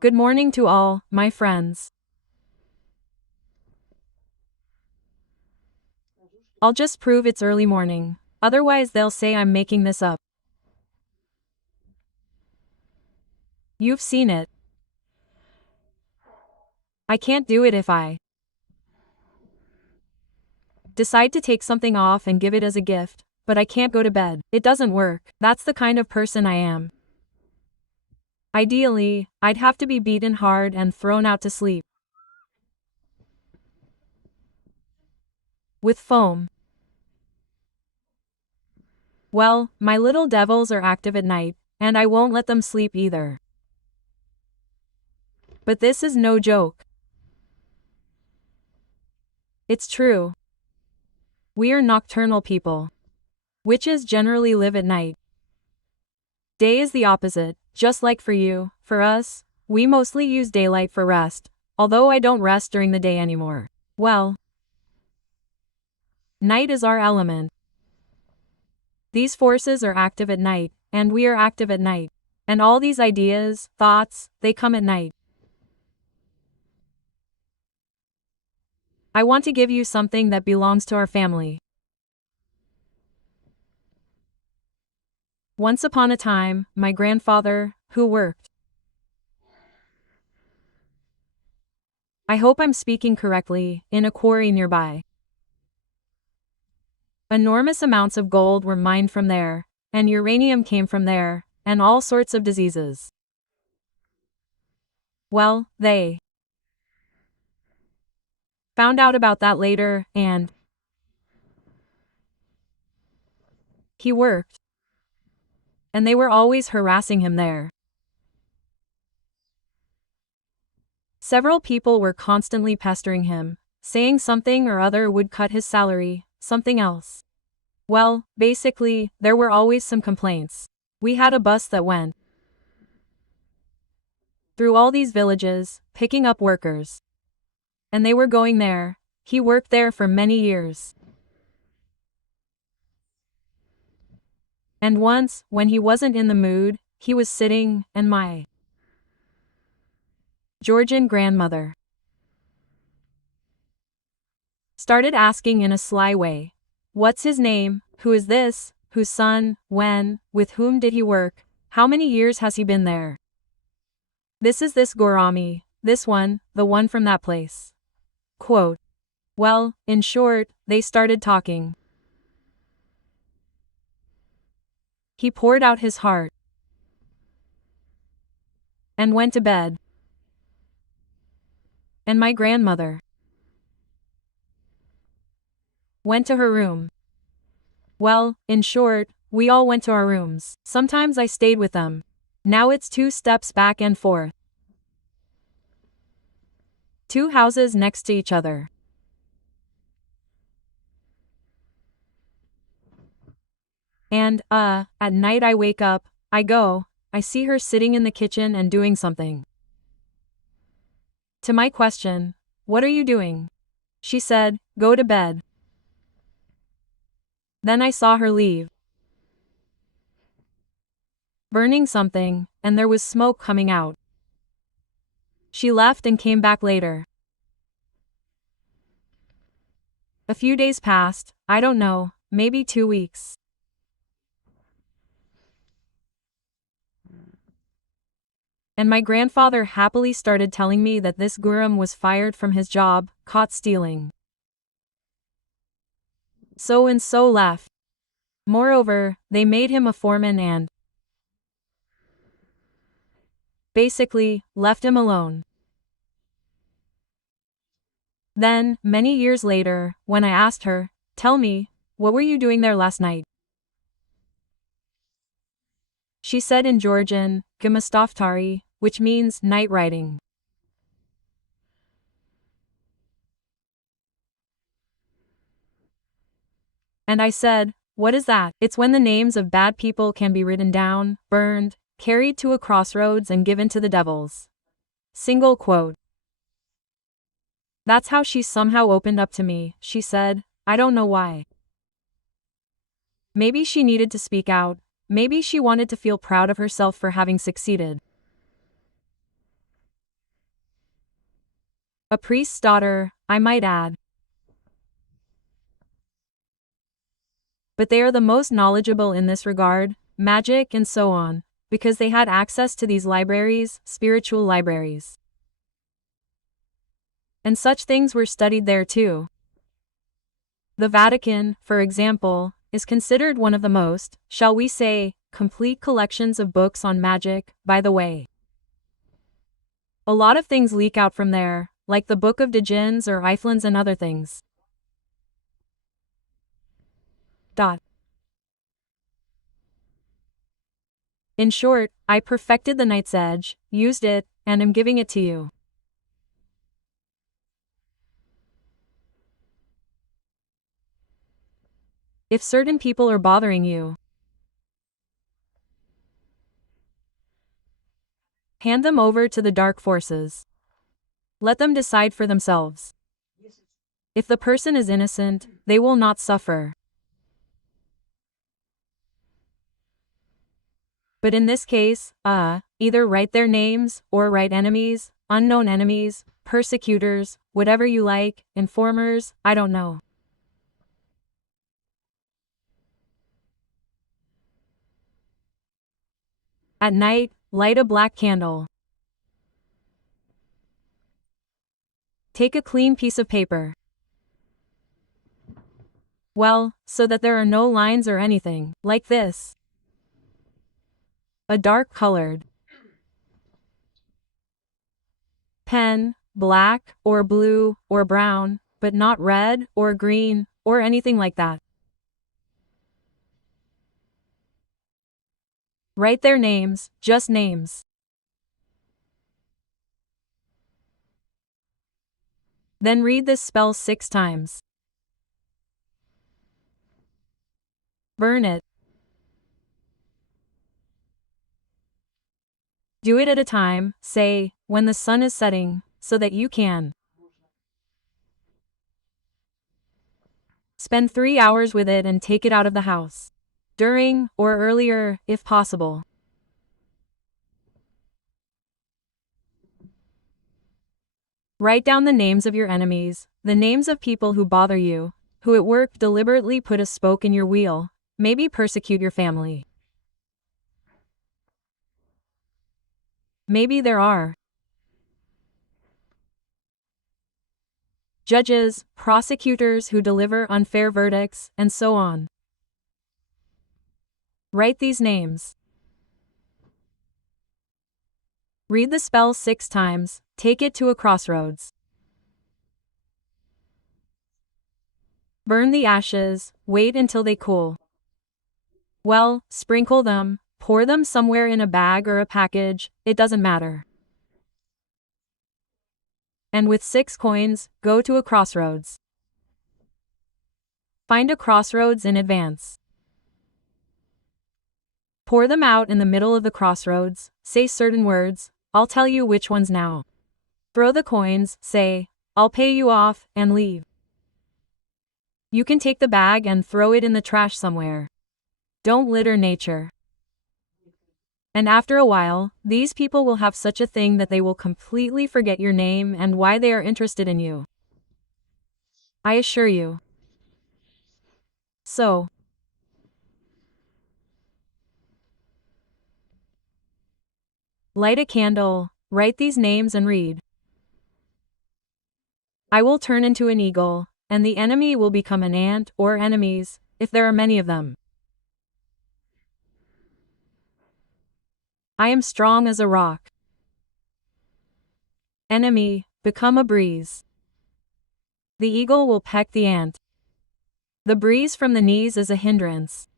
Good morning to all, my friends. I'll just prove it's early morning, otherwise they'll say I'm making this up. You've seen it. I can't do it if I decide to take something off and give it as a gift, but I can't go to bed. It doesn't work. That's the kind of person I am. Ideally, I'd have to be beaten hard and thrown out to sleep with foam. Well, my little devils are active at night, and I won't let them sleep either. But this is no joke. It's true. We are nocturnal people. Witches generally live at night. Day is the opposite, just like for you. For us, we mostly use daylight for rest, although I don't rest during the day anymore. Well, night is our element. These forces are active at night, and we are active at night. And all these ideas, thoughts, they come at night. I want to give you something that belongs to our family. Once upon a time, my grandfather, who worked, I hope I'm speaking correctly, in a quarry nearby. Enormous amounts of gold were mined from there, and uranium came from there, and all sorts of diseases. Well, they found out about that later, and he worked. And they were always harassing him there. Several people were constantly pestering him, saying something or other would cut his salary, something else. Well, basically, there were always some complaints. We had a bus that went through all these villages, picking up workers. And they were going there. He worked there for many years. And once, when he wasn't in the mood, he was sitting, and my Georgian grandmother started asking in a sly way, "What's his name? Who is this? Whose son? When? With whom did he work? How many years has he been there? This is this Gorami, this one, the one from that place." Quote. Well, in short, they started talking. He poured out his heart and went to bed. And my grandmother went to her room. Well, in short, we all went to our rooms. Sometimes I stayed with them. Now it's 2 steps back and forth. 2 houses next to each other. And, at night I wake up, I see her sitting in the kitchen and doing something. To my question, "What are you doing?" she said, "Go to bed." Then I saw her leave, burning something, and there was smoke coming out. She left and came back later. A few days passed, I don't know, maybe 2 weeks. And my grandfather happily started telling me that this Guram was fired from his job, caught stealing. So and so left. Moreover, they made him a foreman and basically left him alone. Then, many years later, when I asked her, "Tell me, what were you doing there last night?" She said in Georgian, "Gamastaftari," which means night riding. And I said, "What is that?" "It's when the names of bad people can be written down, burned, carried to a crossroads and given to the devils." Single quote. That's how she somehow opened up to me, she said, I don't know why. Maybe she needed to speak out, maybe she wanted to feel proud of herself for having succeeded. A priest's daughter, I might add. But they are the most knowledgeable in this regard, magic and so on, because they had access to these libraries, spiritual libraries. And such things were studied there too. The Vatican, for example, is considered one of the most, shall we say, complete collections of books on magic, by the way. A lot of things leak out from there, like the Book of Djinns or Iflins and other things. In short, I perfected the Knight's Edge, used it, and am giving it to you. If certain people are bothering you, hand them over to the dark forces. Let them decide for themselves. If the person is innocent, they will not suffer. But in this case, either write their names, or write enemies, unknown enemies, persecutors, whatever you like, informers, I don't know. At night, light a black candle. Take a clean piece of paper. Well, so that there are no lines or anything, like this. A dark-colored pen, black, or blue, or brown, but not red, or green, or anything like that. Write their names, just names. Then read this spell 6 times. Burn it. Do it at a time, say, when the sun is setting, so that you can spend 3 hours with it and take it out of the house. During, or earlier, if possible. Write down the names of your enemies, the names of people who bother you, who at work deliberately put a spoke in your wheel, maybe persecute your family. Maybe there are judges, prosecutors who deliver unfair verdicts, and so on. Write these names. Read the spell 6 times, take it to a crossroads. Burn the ashes, wait until they cool. Well, sprinkle them, pour them somewhere in a bag or a package, it doesn't matter. And with 6 coins, go to a crossroads. Find a crossroads in advance. Pour them out in the middle of the crossroads, say certain words, I'll tell you which ones now. Throw the coins, say, I'll pay you off, and leave. You can take the bag and throw it in the trash somewhere. Don't litter nature. And after a while, these people will have such a thing that they will completely forget your name and why they are interested in you. I assure you. So, light a candle, write these names and read. I will turn into an eagle, and the enemy will become an ant, or enemies, if there are many of them. I am strong as a rock. Enemy, become a breeze. The eagle will peck the ant. The breeze from the knees is a hindrance.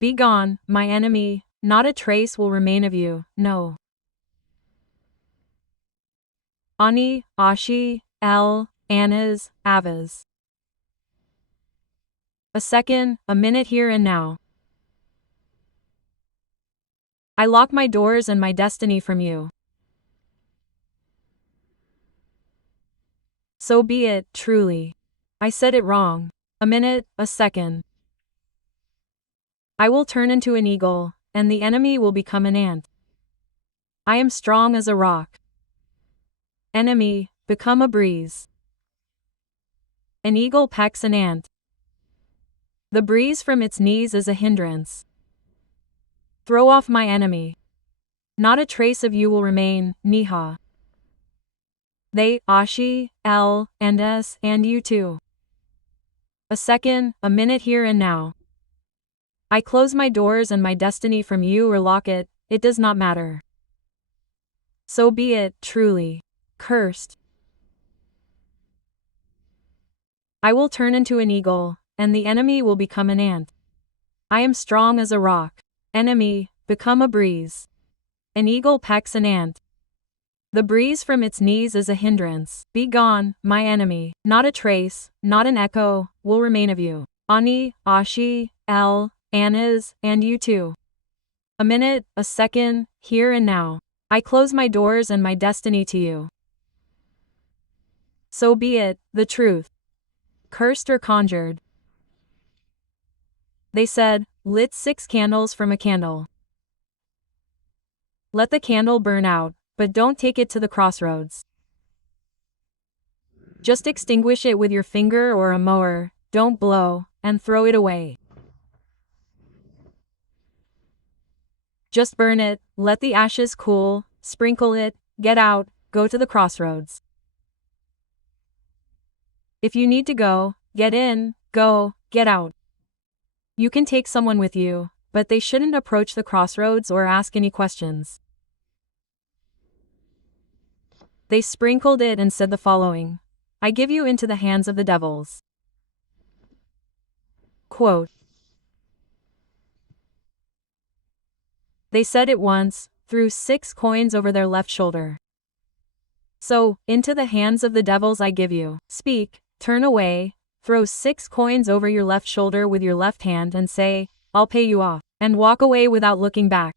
Be gone, my enemy, not a trace will remain of you, no. Ani, Ashi, El, Anas, Avas. A second, a minute here and now. I lock my doors and my destiny from you. So be it, truly. I said it wrong. A minute, a second. I will turn into an eagle, and the enemy will become an ant. I am strong as a rock. Enemy, become a breeze. An eagle pecks an ant. The breeze from its knees is a hindrance. Throw off my enemy. Not a trace of you will remain, Niha. They, Ashi, L, and S, and you too. A second, a minute here and now. I close my doors and my destiny from you or lock it does not matter. So be it, truly. Cursed. I will turn into an eagle, and the enemy will become an ant. I am strong as a rock. Enemy, become a breeze. An eagle pecks an ant. The breeze from its knees is a hindrance. Be gone, my enemy. Not a trace, not an echo, will remain of you. Ani, Ashi, L, Annas, and you too. A minute, a second, here and now. I close my doors and my destiny to you. So be it, the truth. Cursed or conjured. They said, lit 6 candles from a candle. Let the candle burn out, but don't take it to the crossroads. Just extinguish it with your finger or a mower, don't blow, and throw it away. Just burn it, let the ashes cool, sprinkle it, get out, go to the crossroads. If you need to go, get in, go, get out. You can take someone with you, but they shouldn't approach the crossroads or ask any questions. They sprinkled it and said the following: I give you into the hands of the devils. Quote. They said it once, threw 6 coins over their left shoulder. So, into the hands of the devils I give you. Speak, turn away, throw 6 coins over your left shoulder with your left hand and say, I'll pay you off, and walk away without looking back.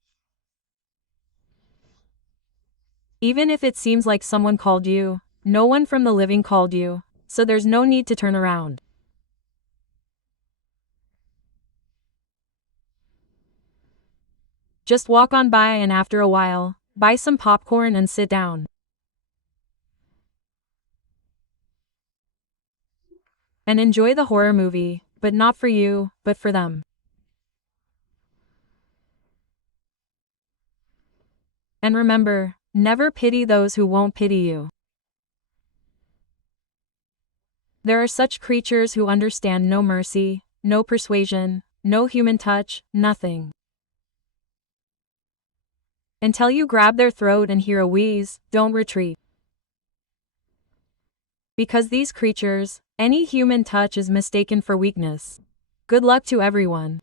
Even if it seems like someone called you, no one from the living called you, so there's no need to turn around. Just walk on by and after a while, buy some popcorn and sit down. And enjoy the horror movie, but not for you, but for them. And remember, never pity those who won't pity you. There are such creatures who understand no mercy, no persuasion, no human touch, nothing. Until you grab their throat and hear a wheeze, don't retreat. Because these creatures, any human touch is mistaken for weakness. Good luck to everyone.